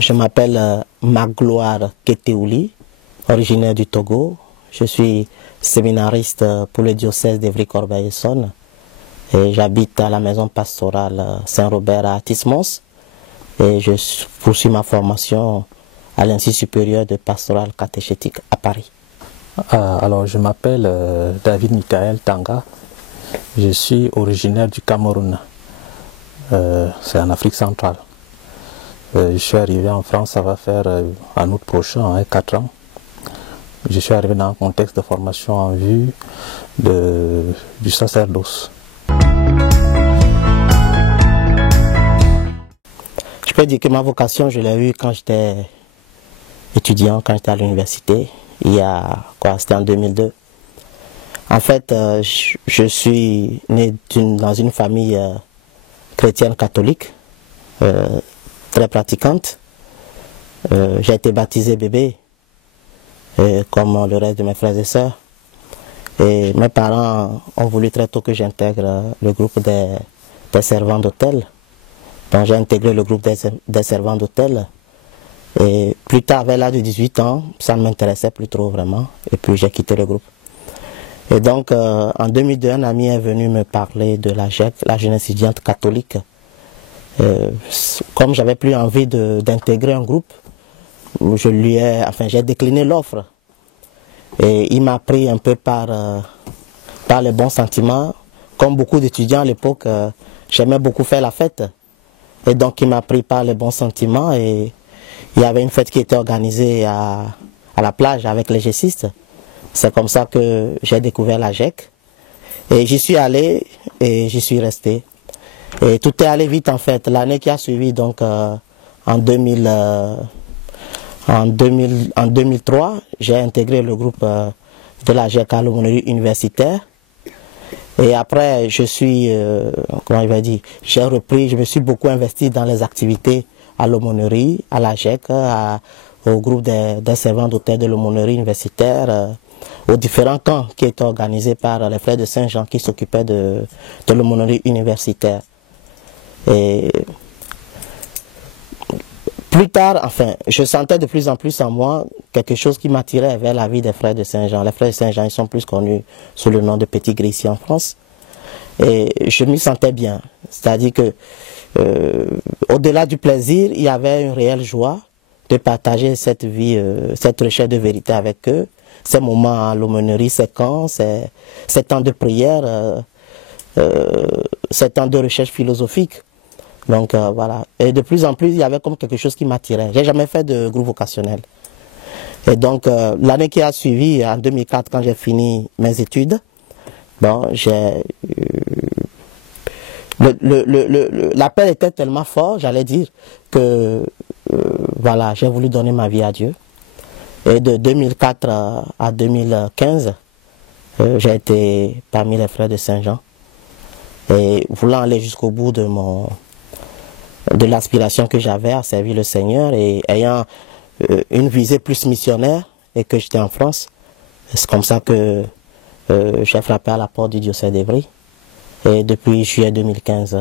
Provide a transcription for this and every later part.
Je m'appelle Magloire Keteouli, originaire du Togo. Je suis séminariste pour le diocèse d'Evry-Corbeil-Essonnes et j'habite à la maison pastorale Saint-Robert à Tismons et je poursuis ma formation à l'Institut supérieur de pastoral catéchétique à Paris. Alors je m'appelle David Michael Tanga, je suis originaire du Cameroun, c'est en Afrique centrale. Je suis arrivé en France, ça va faire en août prochain, 4 ans. Je suis arrivé dans un contexte de formation en vue du sacerdoce. Je peux dire que ma vocation, je l'ai eue quand j'étais étudiant, quand j'étais à l'université, il y a quoi, c'était en 2002. En fait, je suis né dans une famille chrétienne catholique, très pratiquante. J'ai été baptisé bébé, comme le reste de mes frères et sœurs. Et mes parents ont voulu très tôt que j'intègre le groupe des servants d'hôtel. Donc j'ai intégré le groupe des servants d'hôtel. Et plus tard, vers l'âge de 18 ans, ça ne m'intéressait plus trop vraiment. Et puis j'ai quitté le groupe. Et donc en 2002, un ami est venu me parler de la GEC, la jeunesse étudiante catholique. Comme j'avais plus envie d'intégrer un groupe, j'ai décliné l'offre. Et il m'a pris un peu par les bons sentiments. Comme beaucoup d'étudiants à l'époque, j'aimais beaucoup faire la fête. Et donc il m'a pris par les bons sentiments et il y avait une fête qui était organisée à la plage avec les gessistes. C'est comme ça que j'ai découvert la GEC. Et j'y suis allé et j'y suis resté. Et tout est allé vite en fait. L'année qui a suivi, donc en 2003, j'ai intégré le groupe de la GEC à l'aumônerie universitaire. Et après, j'ai repris, je me suis beaucoup investi dans les activités à l'aumônerie, à la GEC, au groupe des servants d'hôtel de l'aumônerie universitaire, aux différents camps qui étaient organisés par les frères de Saint-Jean qui s'occupaient de l'aumônerie universitaire. Et plus tard, enfin, je sentais de plus en plus en moi quelque chose qui m'attirait vers la vie des frères de Saint-Jean. Les frères de Saint-Jean, ils sont plus connus sous le nom de Petit Gris ici en France. Et je m'y sentais bien. C'est-à-dire que, au-delà du plaisir, il y avait une réelle joie de partager cette vie, cette recherche de vérité avec eux. Ces moments à l'aumônerie, ces camps, ces temps de prière, ces temps de recherche philosophique. Donc voilà. Et de plus en plus, il y avait comme quelque chose qui m'attirait. J'ai jamais fait de groupe vocationnel. Et donc l'année qui a suivi, en 2004, quand j'ai fini mes études, bon, l'appel était tellement fort, j'allais dire, que voilà, j'ai voulu donner ma vie à Dieu. Et de 2004 à 2015, j'ai été parmi les frères de Saint-Jean. Et voulant aller jusqu'au bout de l'aspiration que j'avais à servir le Seigneur et ayant une visée plus missionnaire et que j'étais en France, c'est comme ça que j'ai frappé à la porte du diocèse d'Evry. Et depuis juillet 2015,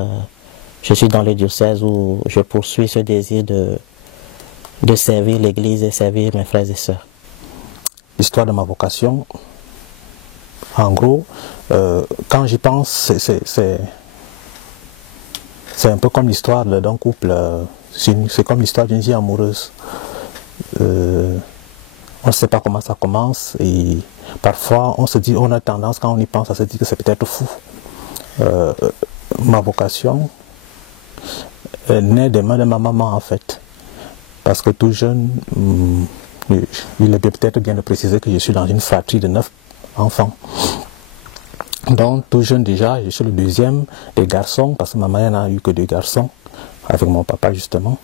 je suis dans le diocèse où je poursuis ce désir de servir l'Église et servir mes frères et sœurs. L'histoire de ma vocation, en gros, quand j'y pense, c'est un peu comme l'histoire d'un couple, c'est comme l'histoire d'une vie amoureuse. On ne sait pas comment ça commence et parfois on se dit, on a tendance quand on y pense à se dire que c'est peut-être fou. Ma vocation est née des mains de ma maman en fait. Parce que tout jeune, il est peut-être bien de préciser que je suis dans une fratrie de 9 enfants. Donc tout jeune déjà, je suis le deuxième des garçons, parce que ma mère n'a eu que 2 garçons, avec mon papa justement.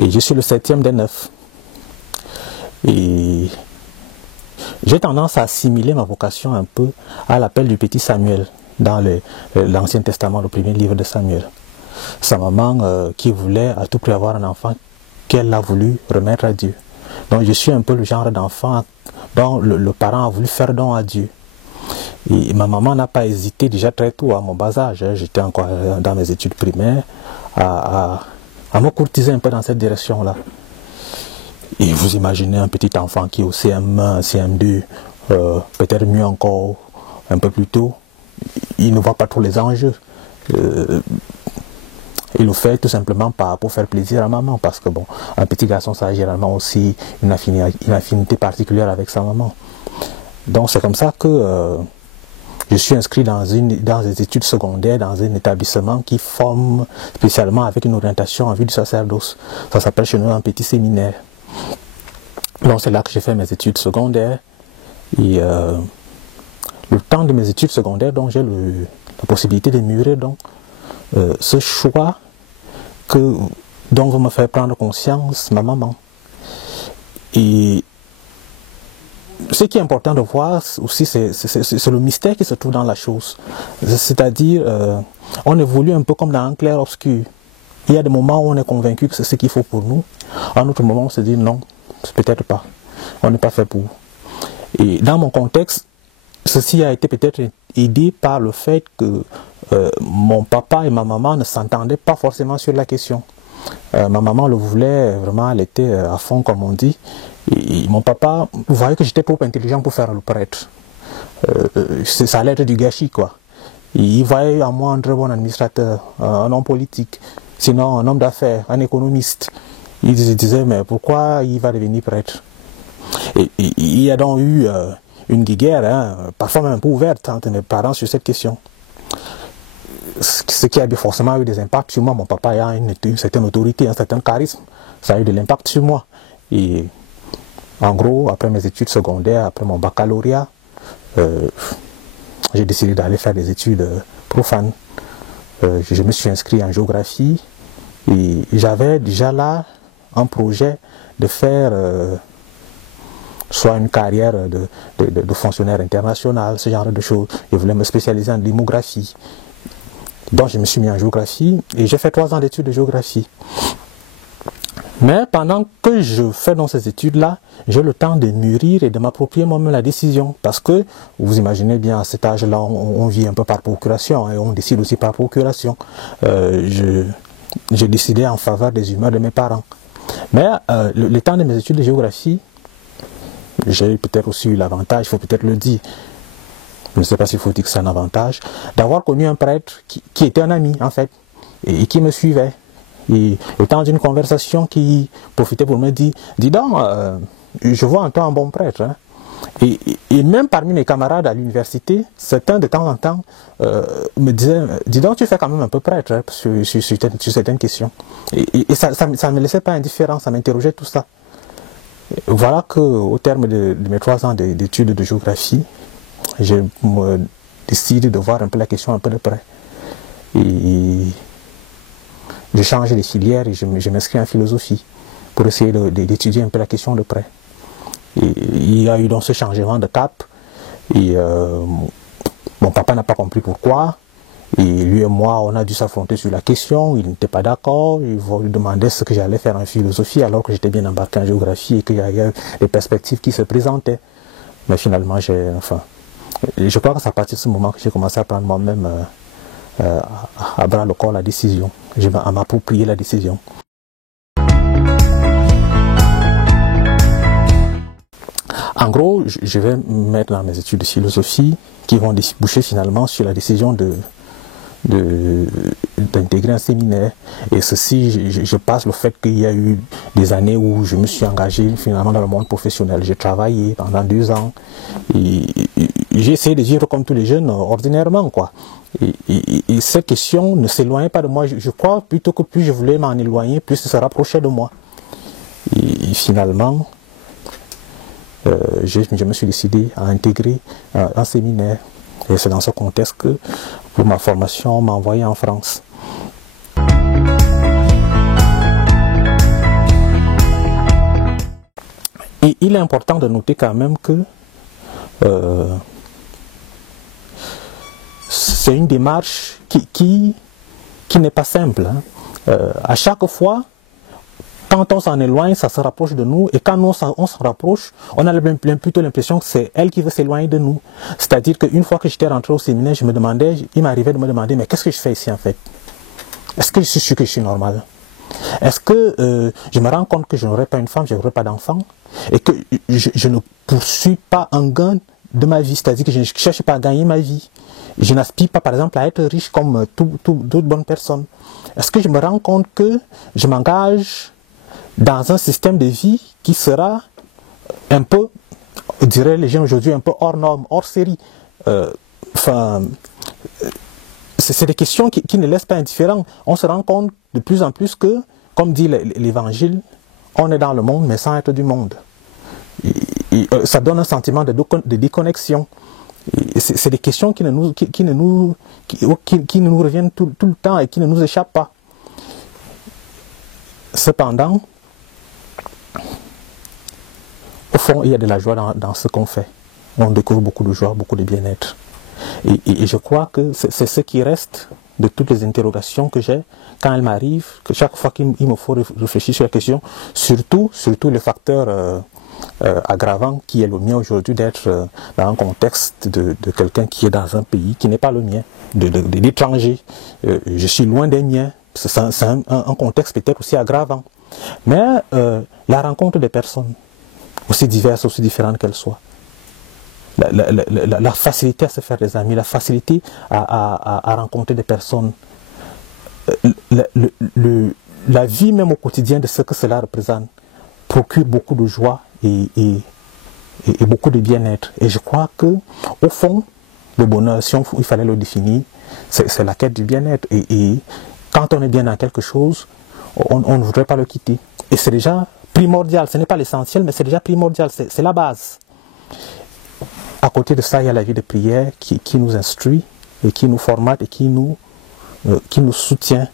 Et je suis le 7e des 9. Et j'ai tendance à assimiler ma vocation un peu à l'appel du petit Samuel. dans l'Ancien Testament, le premier livre de Samuel. Sa maman qui voulait à tout prix avoir un enfant qu'elle a voulu remettre à Dieu. Donc je suis un peu le genre d'enfant dont le parent a voulu faire don à Dieu. Et ma maman n'a pas hésité déjà très tôt, à mon bas âge, j'étais encore dans mes études primaires, à me courtiser un peu dans cette direction-là. Et vous imaginez un petit enfant qui est au CM1, CM2, peut-être mieux encore un peu plus tôt, il ne voit pas trop les enjeux. Il le fait tout simplement pour faire plaisir à maman, parce que bon, un petit garçon, ça a généralement aussi une affinité particulière avec sa maman. Donc c'est comme ça que je suis inscrit dans des études secondaires, dans un établissement qui forme spécialement avec une orientation en vue du sacerdoce. Ça s'appelle chez nous un petit séminaire. Donc c'est là que j'ai fait mes études secondaires. Et le temps de mes études secondaires, donc j'ai la possibilité de mûrir donc ce choix dont vous me faites prendre conscience, ma maman. Et ce qui est important de voir aussi, c'est le mystère qui se trouve dans la chose. C'est-à-dire, on évolue un peu comme dans un clair-obscur. Il y a des moments où on est convaincu que c'est ce qu'il faut pour nous. À un autre moment, on se dit non, peut-être pas. On n'est pas fait pour. Et dans mon contexte, ceci a été peut-être aidé par le fait que mon papa et ma maman ne s'entendaient pas forcément sur la question. Ma maman le voulait vraiment, elle était à fond comme on dit. Et mon papa voyait que j'étais trop intelligent pour faire le prêtre. Ça allait être du gâchis, quoi. Et il voyait en moi un très bon administrateur, un homme politique, sinon un homme d'affaires, un économiste. Il se disait, mais pourquoi il va devenir prêtre? Et il y a donc eu une guerre, parfois même un peu ouverte entre mes parents sur cette question. Ce qui a forcément eu des impacts sur moi. Mon papa a une certaine autorité, un certain charisme. Ça a eu de l'impact sur moi. Et en gros, après mes études secondaires, après mon baccalauréat, j'ai décidé d'aller faire des études profanes. Je me suis inscrit en géographie et j'avais déjà là un projet de faire soit une carrière de fonctionnaire international, ce genre de choses. Je voulais me spécialiser en démographie. Donc je me suis mis en géographie et j'ai fait 3 ans d'études de géographie. Mais pendant que je fais dans ces études-là, j'ai le temps de mûrir et de m'approprier moi-même la décision. Parce que, vous imaginez bien, à cet âge-là, on vit un peu par procuration et on décide aussi par procuration. J'ai décidé en faveur des humeurs de mes parents. Mais le temps de mes études de géographie, j'ai peut-être aussi eu l'avantage, il faut peut-être le dire, je ne sais pas s'il faut dire que c'est un avantage, d'avoir connu un prêtre qui était un ami, en fait, et qui me suivait. Et au temps d'une conversation qui profitait pour me dire, dis donc, je vois en toi un bon prêtre. Hein. Et même parmi mes camarades à l'université, certains de temps en temps me disaient, dis donc, tu fais quand même un peu prêtre hein, sur certaines questions. Et ça ne me laissait pas indifférent, ça m'interrogeait tout ça. Voilà qu'au terme de mes 3 ans d'études de géographie, je me décide de voir un peu la question un peu de près. Et je change les filières et je m'inscris en philosophie pour essayer d'étudier un peu la question de près. Et il y a eu donc ce changement de cap et mon papa n'a pas compris pourquoi. Et lui et moi, on a dû s'affronter sur la question, il n'était pas d'accord, il me demandait ce que j'allais faire en philosophie alors que j'étais bien embarqué en géographie et qu'il y avait des perspectives qui se présentaient. Mais finalement, je crois que c'est à partir de ce moment que j'ai commencé à prendre moi-même à bras le corps la décision, à m'approprier la décision. En gros, je vais me mettre dans mes études de philosophie qui vont déboucher finalement sur la décision d'intégrer un séminaire. Et ceci, je passe le fait qu'il y a eu des années où je me suis engagé finalement dans le monde professionnel. J'ai travaillé pendant 2 ans et j'ai essayé de vivre comme tous les jeunes ordinairement, quoi. Et cette question ne s'éloignait pas de moi. Je crois plutôt que plus je voulais m'en éloigner, plus ça se rapprochait de moi. Et finalement, je me suis décidé à intégrer un séminaire. Et c'est dans ce contexte que, pour ma formation, on m'a envoyé en France. Et il est important de noter quand même que c'est une démarche qui n'est pas simple. Hein. À chaque fois, quand on s'en éloigne, ça se rapproche de nous. Et quand on se rapproche, on a plutôt l'impression que c'est elle qui veut s'éloigner de nous. C'est-à-dire qu'une fois que j'étais rentré au séminaire, il m'arrivait de me demander, mais qu'est-ce que je fais ici en fait? Est-ce que je suis sûr que je suis normal? Est-ce que je me rends compte que je n'aurai pas une femme, je n'aurai pas d'enfant? Et que je ne poursuis pas un gain de ma vie, c'est-à-dire que je ne cherche pas à gagner ma vie. Je n'aspire pas, par exemple, à être riche comme d'autres bonnes personnes. Est-ce que je me rends compte que je m'engage dans un système de vie qui sera un peu, diraient les gens aujourd'hui, un peu hors norme, hors série. C'est des questions qui ne laissent pas indifférents. On se rend compte de plus en plus que, comme dit l'Évangile, on est dans le monde mais sans être du monde. Ça donne un sentiment de déconnexion. C'est des questions qui nous reviennent tout le temps et qui ne nous échappent pas. Cependant, au fond, il y a de la joie dans ce qu'on fait. On découvre beaucoup de joie, beaucoup de bien-être. Et je crois que c'est ce qui reste de toutes les interrogations que j'ai quand elles m'arrivent, que chaque fois qu'il me faut réfléchir sur la question, surtout le facteur aggravant qui est le mien aujourd'hui, d'être dans un contexte de quelqu'un qui est dans un pays qui n'est pas le mien, d'étranger. Je suis loin des miens. C'est un contexte peut-être aussi aggravant. Mais la rencontre des personnes, aussi diverses, aussi différentes qu'elles soient, la facilité à se faire des amis, la facilité à rencontrer des personnes, la vie même au quotidien de ce que cela représente, procure beaucoup de joie et beaucoup de bien-être. Et je crois que, au fond, le bonheur, si il fallait le définir, c'est la quête du bien-être. Et quand on est bien dans quelque chose, on ne voudrait pas le quitter. Et c'est déjà primordial, ce n'est pas l'essentiel, mais c'est déjà primordial, c'est la base. À côté de ça, il y a la vie de prière qui nous instruit et qui nous formate et qui nous soutient.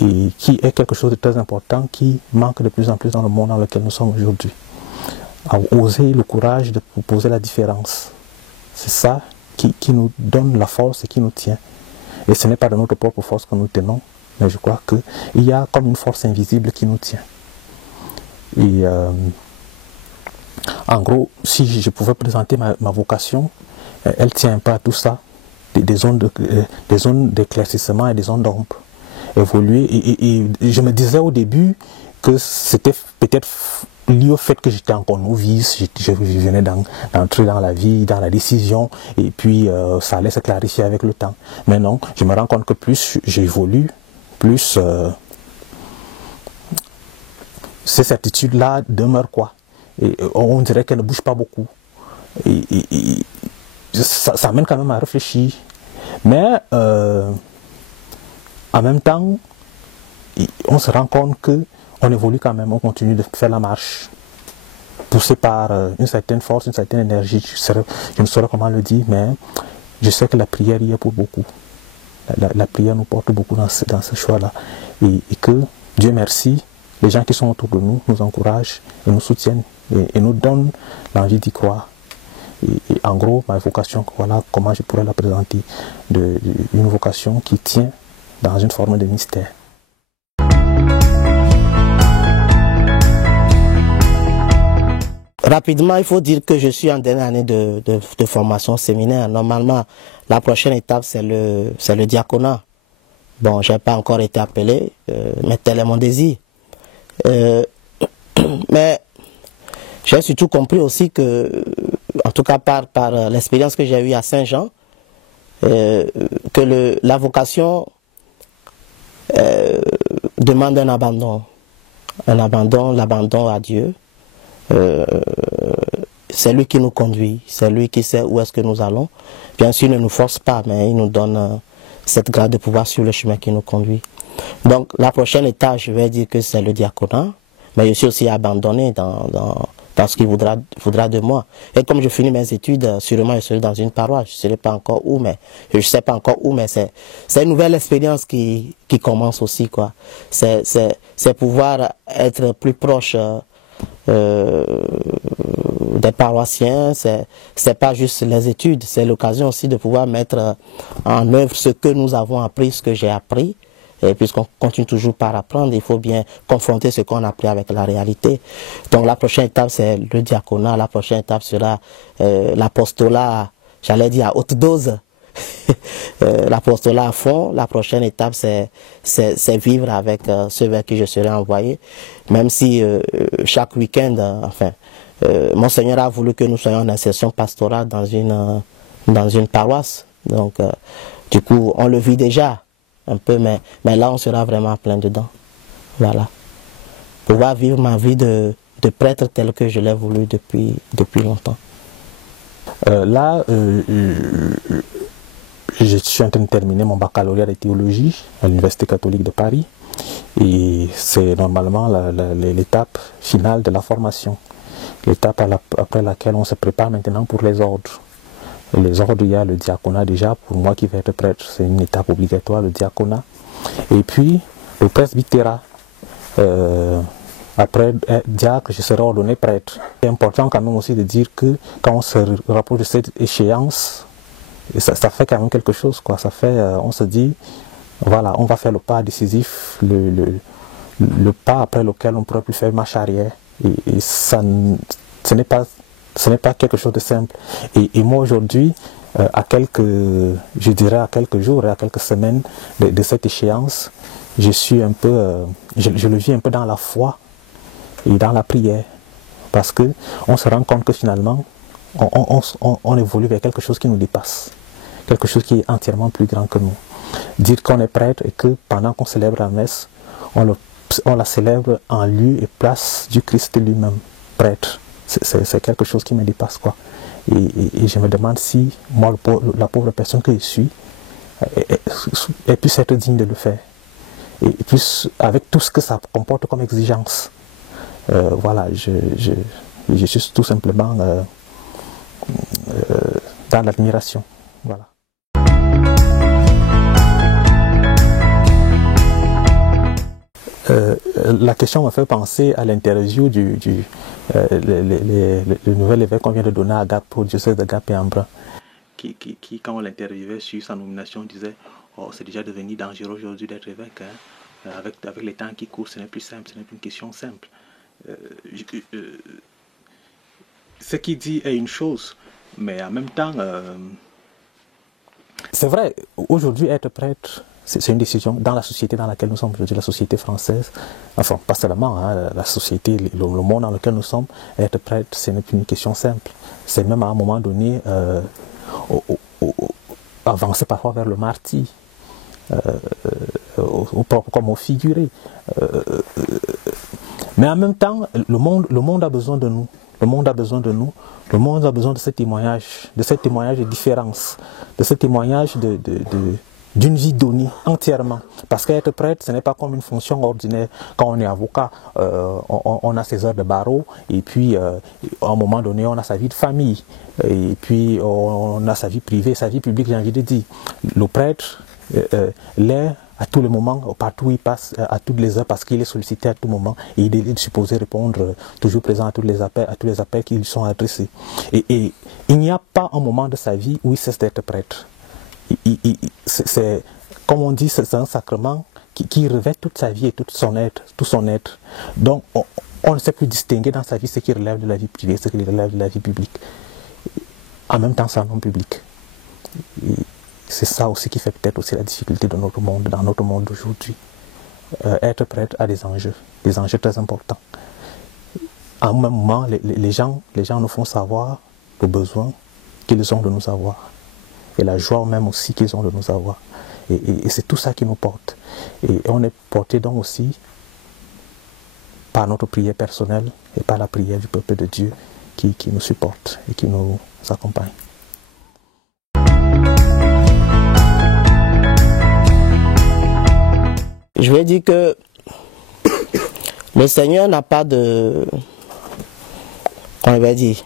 Et qui est quelque chose de très important qui manque de plus en plus dans le monde dans lequel nous sommes aujourd'hui. À oser le courage de proposer la différence. C'est ça qui nous donne la force et qui nous tient. Et ce n'est pas de notre propre force que nous tenons, mais je crois qu'il y a comme une force invisible qui nous tient. Et en gros, si je pouvais présenter ma vocation, elle tient un peu à tout ça, des zones d'éclaircissement et des zones d'ombre. Évoluer et je me disais au début que c'était peut-être lié au fait que j'étais encore novice, je venais d'entrer dans la vie, dans la décision, et puis ça allait se clarifier avec le temps. Mais non, je me rends compte que plus j'évolue, plus ces certitudes-là demeurent quoi. Et on dirait qu'elles ne bougent pas beaucoup. Et ça amène quand même à réfléchir. Mais en même temps, on se rend compte qu'on évolue quand même, on continue de faire la marche, poussé par une certaine force, une certaine énergie. Je ne saurais comment le dire, mais je sais que la prière y est pour beaucoup. La prière nous porte beaucoup dans ce choix-là. Et que, Dieu merci, les gens qui sont autour de nous nous encouragent et nous soutiennent et nous donnent l'envie d'y croire. Et en gros, ma vocation, voilà comment je pourrais la présenter, une vocation qui tient dans une forme de mystère. Rapidement, il faut dire que je suis en dernière année de formation séminaire. Normalement, la prochaine étape, c'est le diaconat. Bon, je n'ai pas encore été appelé, mais tel est mon désir. Mais j'ai surtout compris aussi que, en tout cas par l'expérience que j'ai eue à Saint-Jean, que la vocation demande un abandon. L'abandon à Dieu. C'est lui qui nous conduit, c'est lui qui sait où est-ce que nous allons. Bien sûr, il ne nous force pas, mais il nous donne cette grâce de pouvoir sur le chemin qui nous conduit. Donc, la prochaine étape, je vais dire que c'est le diaconat, mais je suis aussi abandonné dans ce qu'il voudra de moi. Et comme je finis mes études, sûrement je serai dans une paroisse, je ne sais pas encore où, mais c'est une nouvelle expérience qui commence aussi, quoi. C'est pouvoir être plus proche des paroissiens, c'est pas juste les études, c'est l'occasion aussi de pouvoir mettre en œuvre ce que nous avons appris, ce que j'ai appris. Et puisqu'on continue toujours par apprendre, il faut bien confronter ce qu'on a appris avec la réalité. Donc la prochaine étape, c'est le diaconat. La prochaine étape sera l'apostolat, j'allais dire à haute dose. L'apostolat à fond. La prochaine étape, c'est vivre avec ceux vers qui je serai envoyé. Même si chaque week-end, Monseigneur a voulu que nous soyons en insertion pastorale dans une paroisse. Donc, du coup, on le vit déjà un peu, mais là, on sera vraiment plein dedans. Voilà. Pouvoir vivre ma vie de prêtre telle que je l'ai voulu depuis longtemps. Je suis en train de terminer mon baccalauréat de théologie à l'Université catholique de Paris. Et c'est normalement l'étape finale de la formation. L'étape après laquelle on se prépare maintenant pour les ordres. Les ordres, il y a le diaconat déjà, pour moi qui vais être prêtre, c'est une étape obligatoire, le diaconat. Et puis, le presbytérat. Après diacre, je serai ordonné prêtre. C'est important quand même aussi de dire que quand on se rapproche de cette échéance, ça fait quand même quelque chose, quoi. Ça fait, on se dit, voilà, on va faire le pas décisif, le pas après lequel on ne pourra plus faire marche arrière. Et ça, ce n'est pas quelque chose de simple. Et moi aujourd'hui, à quelques jours et à quelques semaines de cette échéance, je suis un peu, je le vis un peu dans la foi et dans la prière. Parce que on se rend compte que finalement, on évolue vers quelque chose qui nous dépasse. Quelque chose qui est entièrement plus grand que nous. Dire qu'on est prêtre et que pendant qu'on célèbre la messe, on la célèbre en lieu et place du Christ lui-même, prêtre. C'est quelque chose qui me dépasse, quoi. Et je me demande si moi, la pauvre personne que je suis, elle puisse être digne de le faire. Et puis avec tout ce que ça comporte comme exigence. Voilà, je suis tout simplement dans l'admiration. Voilà. La question m'a fait penser à l'interview le nouvel évêque qu'on vient de donner à Gap, au diocèse de Gap et Embrun, qui, quand on l'interviewait sur sa nomination, disait « Oh, c'est déjà devenu dangereux aujourd'hui d'être évêque, hein. Avec les temps qui courent, ce n'est plus simple, ce n'est plus une question simple. » Ce qu'il dit est une chose, mais en même temps, c'est vrai, aujourd'hui être prêtre, c'est une décision dans la société dans laquelle nous sommes aujourd'hui, la société française, enfin pas seulement, hein, la société, le monde dans lequel nous sommes, être prêtre, ce n'est plus une question simple. C'est même à un moment donné avancer parfois vers le martyr, comme au figuré. Mais en même temps, le monde a besoin de nous. Le monde a besoin de nous. Le monde a besoin de ce témoignage de différence, de ce témoignage d'une vie donnée entièrement. Parce qu'être prêtre, ce n'est pas comme une fonction ordinaire. Quand on est avocat, on a ses heures de barreau, et puis à un moment donné, on a sa vie de famille, et puis on a sa vie privée, sa vie publique, j'ai envie de dire. Le prêtre l'est à tous les moments, partout où il passe, à toutes les heures, parce qu'il est sollicité à tout moment, et il est supposé répondre, toujours présent à tous les appels qui lui sont adressés. Et il n'y a pas un moment de sa vie où il cesse d'être prêtre. C'est, comme on dit, c'est un sacrement qui revêt toute sa vie et tout son être. Donc, on ne sait plus distinguer dans sa vie ce qui relève de la vie privée, ce qui relève de la vie publique. En même temps, c'est un homme public. C'est ça aussi qui fait peut-être aussi la difficulté de notre monde, dans notre monde d'aujourd'hui. Être prêtre a des enjeux très importants. À un même moment, les gens nous font savoir le besoin qu'ils ont de nous avoir. Et la joie même aussi qu'ils ont de nous avoir. Et c'est tout ça qui nous porte. Et on est porté donc aussi par notre prière personnelle et par la prière du peuple de Dieu qui nous supporte et qui nous accompagne. Je vais dire que le Seigneur n'a pas de... Comment il va dire?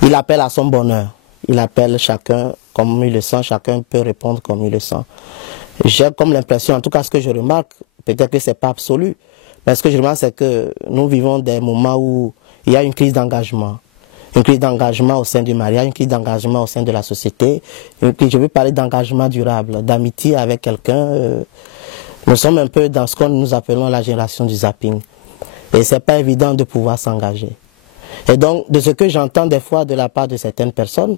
Il appelle à son bonheur. Il appelle chacun comme il le sent. Chacun peut répondre comme il le sent. J'ai comme l'impression, en tout cas ce que je remarque, peut-être que ce n'est pas absolu, mais ce que je remarque c'est que nous vivons des moments où il y a une crise d'engagement. Une crise d'engagement au sein du mariage, une crise d'engagement au sein de la société. Je veux parler d'engagement durable, d'amitié avec quelqu'un. Nous sommes un peu dans ce que nous appelons la génération du zapping. Et c'est pas évident de pouvoir s'engager. Et donc, de ce que j'entends des fois de la part de certaines personnes,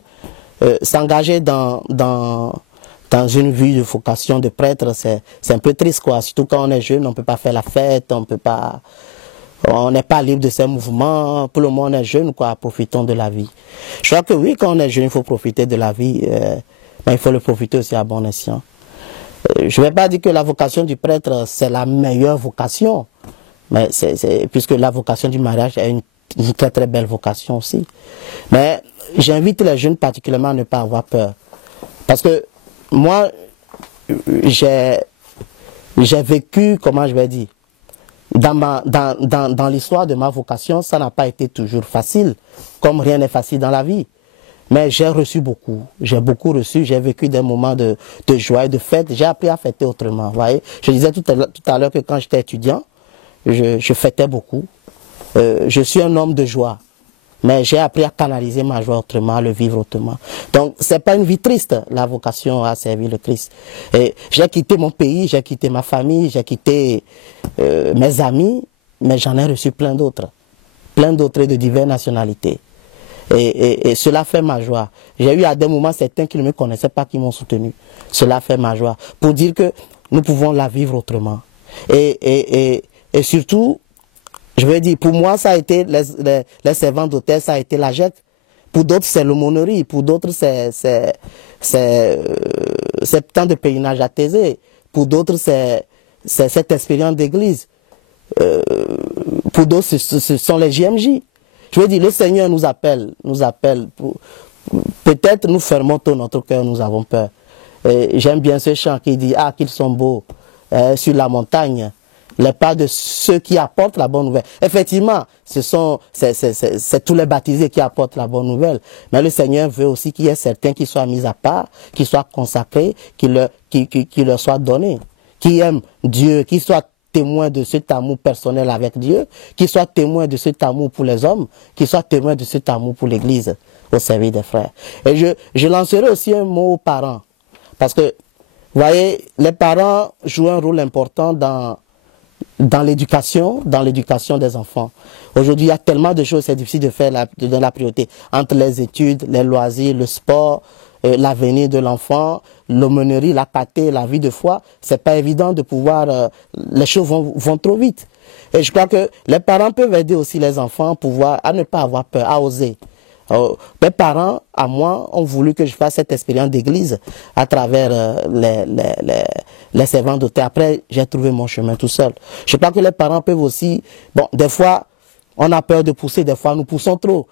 s'engager dans une vie de vocation de prêtre, c'est un peu triste, quoi. Surtout quand on est jeune, on peut pas faire la fête, on n'est pas libre de ses mouvements. Pour le moment, on est jeune, quoi. Profitons de la vie. Je crois que oui, quand on est jeune, il faut profiter de la vie, mais il faut le profiter aussi à bon escient. Je ne vais pas dire que la vocation du prêtre, c'est la meilleure vocation, mais puisque la vocation du mariage est une très très belle vocation aussi. Mais j'invite les jeunes particulièrement à ne pas avoir peur. Parce que moi, j'ai vécu, comment je vais dire, dans l'histoire de ma vocation, ça n'a pas été toujours facile, comme rien n'est facile dans la vie. Mais j'ai reçu beaucoup, j'ai beaucoup reçu, j'ai vécu des moments de joie et de fête, j'ai appris à fêter autrement, vous voyez. Je disais tout à l'heure que quand j'étais étudiant, je fêtais beaucoup. Je suis un homme de joie, mais j'ai appris à canaliser ma joie autrement, à le vivre autrement. Donc, c'est pas une vie triste, la vocation à servir le Christ. Et j'ai quitté mon pays, j'ai quitté ma famille, j'ai quitté mes amis, mais j'en ai reçu plein d'autres de diverses nationalités. Et cela fait ma joie. J'ai eu à des moments certains qui ne me connaissaient pas, qui m'ont soutenu. Cela fait ma joie. Pour dire que nous pouvons la vivre autrement. Et surtout, je veux dire, pour moi, ça a été les servants d'hôtel, ça a été la jette. Pour d'autres, c'est l'aumônerie. Pour d'autres, c'est tant de pèlerinage à Thésée. Pour d'autres, c'est cette expérience d'église. Pour d'autres, ce sont les JMJ. Je veux dire, le Seigneur nous appelle. Peut-être nous fermons tout notre cœur, nous avons peur. J'aime bien ce chant qui dit, ah, qu'ils sont beaux, sur la montagne, les pas de ceux qui apportent la bonne nouvelle. Effectivement, c'est tous les baptisés qui apportent la bonne nouvelle. Mais le Seigneur veut aussi qu'il y ait certains qui soient mis à part, qui soient consacrés, qui leur soient donnés, qui aiment Dieu, qui soient témoin de cet amour personnel avec Dieu, qui soit témoin de cet amour pour les hommes, qui soit témoin de cet amour pour l'Église, au service des frères. Et je lancerai aussi un mot aux parents, parce que, vous voyez, les parents jouent un rôle important dans l'éducation des enfants. Aujourd'hui, il y a tellement de choses, c'est difficile de donner la priorité entre les études, les loisirs, le sport, l'avenir de l'enfant, l'aumônerie, la pâté, la vie de foi. C'est pas évident de pouvoir, les choses vont trop vite. Et je crois que les parents peuvent aider aussi les enfants à ne pas avoir peur, à oser. Mes parents, à moi, ont voulu que je fasse cette expérience d'église à travers les servants d'hôtel. Après, j'ai trouvé mon chemin tout seul. Je crois que les parents peuvent aussi, bon, des fois, on a peur de pousser, des fois nous poussons trop.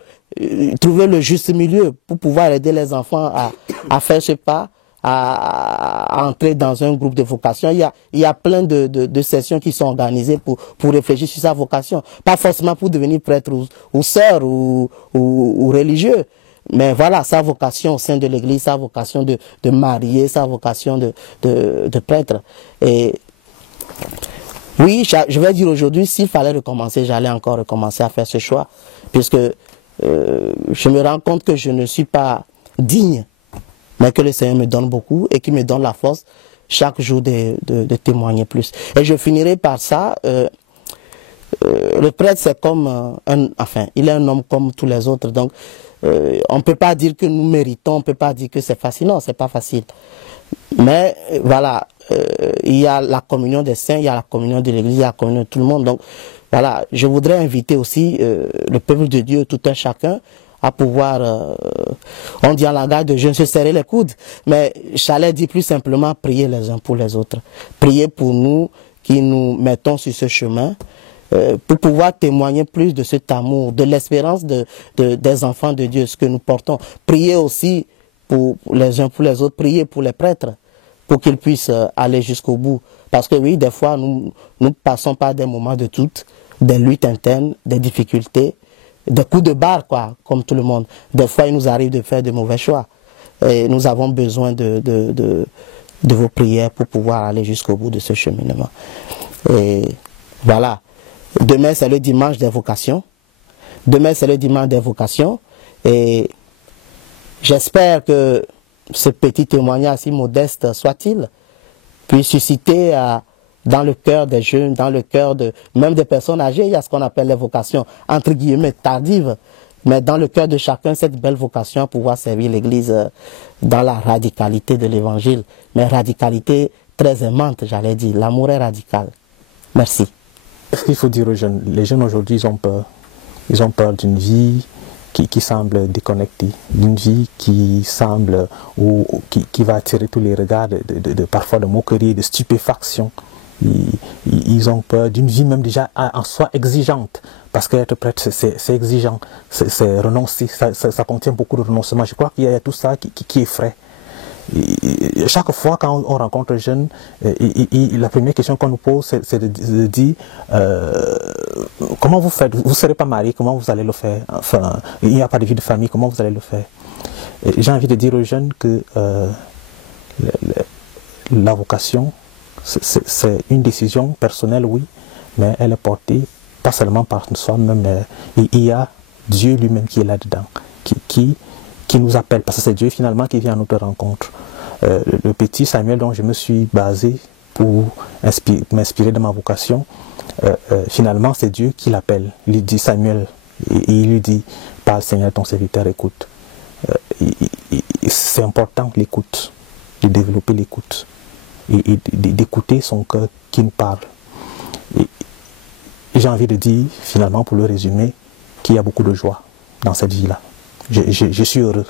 Trouver le juste milieu pour pouvoir aider les enfants à faire ce pas, à entrer dans un groupe de vocation. Il y a plein de sessions qui sont organisées pour réfléchir sur sa vocation. Pas forcément pour devenir prêtre ou sœur ou religieux. Mais voilà, sa vocation au sein de l'église, sa vocation de marier, sa vocation de prêtre. Et oui, je vais dire aujourd'hui, s'il fallait recommencer, j'allais encore recommencer à faire ce choix. Puisque je me rends compte que je ne suis pas digne, mais que le Seigneur me donne beaucoup et qu'il me donne la force chaque jour de témoigner plus. Et je finirai par ça. Le prêtre, c'est comme il est un homme comme tous les autres. Donc, on ne peut pas dire que nous méritons, on ne peut pas dire que c'est facile. Non, c'est pas facile. Mais voilà, il y a la communion des saints, il y a la communion de l'Église, il y a la communion de tout le monde. Donc, voilà, je voudrais inviter aussi le peuple de Dieu, tout un chacun, à pouvoir, on dit en langage de jeunes, se serrer les coudes, mais j'allais dire plus simplement prier les uns pour les autres. Prier pour nous qui nous mettons sur ce chemin, pour pouvoir témoigner plus de cet amour, de l'espérance des enfants de Dieu, ce que nous portons. Prier aussi pour les uns pour les autres, prier pour les prêtres, pour qu'ils puissent aller jusqu'au bout. Parce que oui, des fois, nous passons par des moments de doute, des luttes internes, des difficultés, des coups de barre, quoi, comme tout le monde. Des fois, il nous arrive de faire de mauvais choix. Et nous avons besoin de vos prières pour pouvoir aller jusqu'au bout de ce cheminement. Et voilà. Demain, c'est le dimanche des vocations. Demain, c'est le dimanche des vocations. Et j'espère que ce petit témoignage, si modeste soit-il, puisse susciter dans le cœur des jeunes, dans le cœur même des personnes âgées, il y a ce qu'on appelle les vocations, entre guillemets, tardives, mais dans le cœur de chacun, cette belle vocation à pouvoir servir l'Église dans la radicalité de l'Évangile, mais radicalité très aimante, j'allais dire. L'amour est radical. Merci. Qu'est-ce qu'il faut dire aux jeunes? Les jeunes aujourd'hui, ils ont peur. Ils ont peur d'une vie qui semble déconnectée, d'une vie qui semble, ou qui va attirer tous les regards, parfois de moquerie, de stupéfaction. Ils ont peur d'une vie même déjà en soi exigeante, parce qu'être prêtre c'est exigeant, c'est renoncer, ça contient beaucoup de renoncement. Je crois qu'il y a tout ça qui effraie. Et chaque fois quand on rencontre un jeune, la première question qu'on nous pose c'est de dire comment vous faites, vous ne serez pas marié, comment vous allez le faire, enfin il n'y a pas de vie de famille, comment vous allez le faire. J'ai envie de dire aux jeunes que la vocation c'est une décision personnelle, oui, mais elle est portée pas seulement par soi-même, mais il y a Dieu lui-même qui est là-dedans, qui nous appelle, parce que c'est Dieu finalement qui vient à notre rencontre. Le petit Samuel dont je me suis basé pour m'inspirer de ma vocation, finalement c'est Dieu qui l'appelle. Il lui dit Samuel, et il lui dit parle Seigneur, ton serviteur écoute. C'est important l'écoute, de développer l'écoute. Et d'écouter son cœur qui nous parle. Et j'ai envie de dire, finalement, pour le résumer, qu'il y a beaucoup de joie dans cette vie-là. Je suis heureux.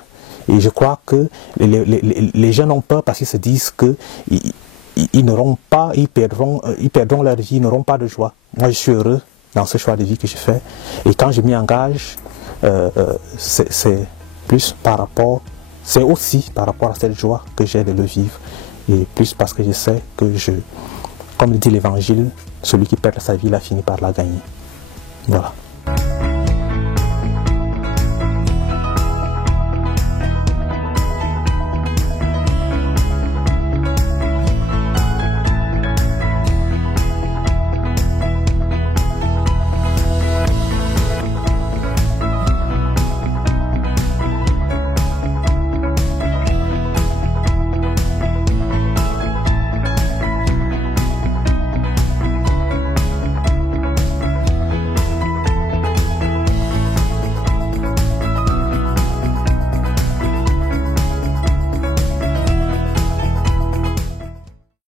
Et je crois que les jeunes ont peur parce qu'ils se disent qu'ils n'auront pas, ils perdront leur vie, ils n'auront pas de joie. Moi, je suis heureux dans ce choix de vie que je fais. Et quand je m'y engage, c'est plus par rapport, c'est aussi par rapport à cette joie que j'ai de le vivre. Et plus parce que je sais que comme le dit l'Évangile, celui qui perd sa vie, il a fini par la gagner. Voilà.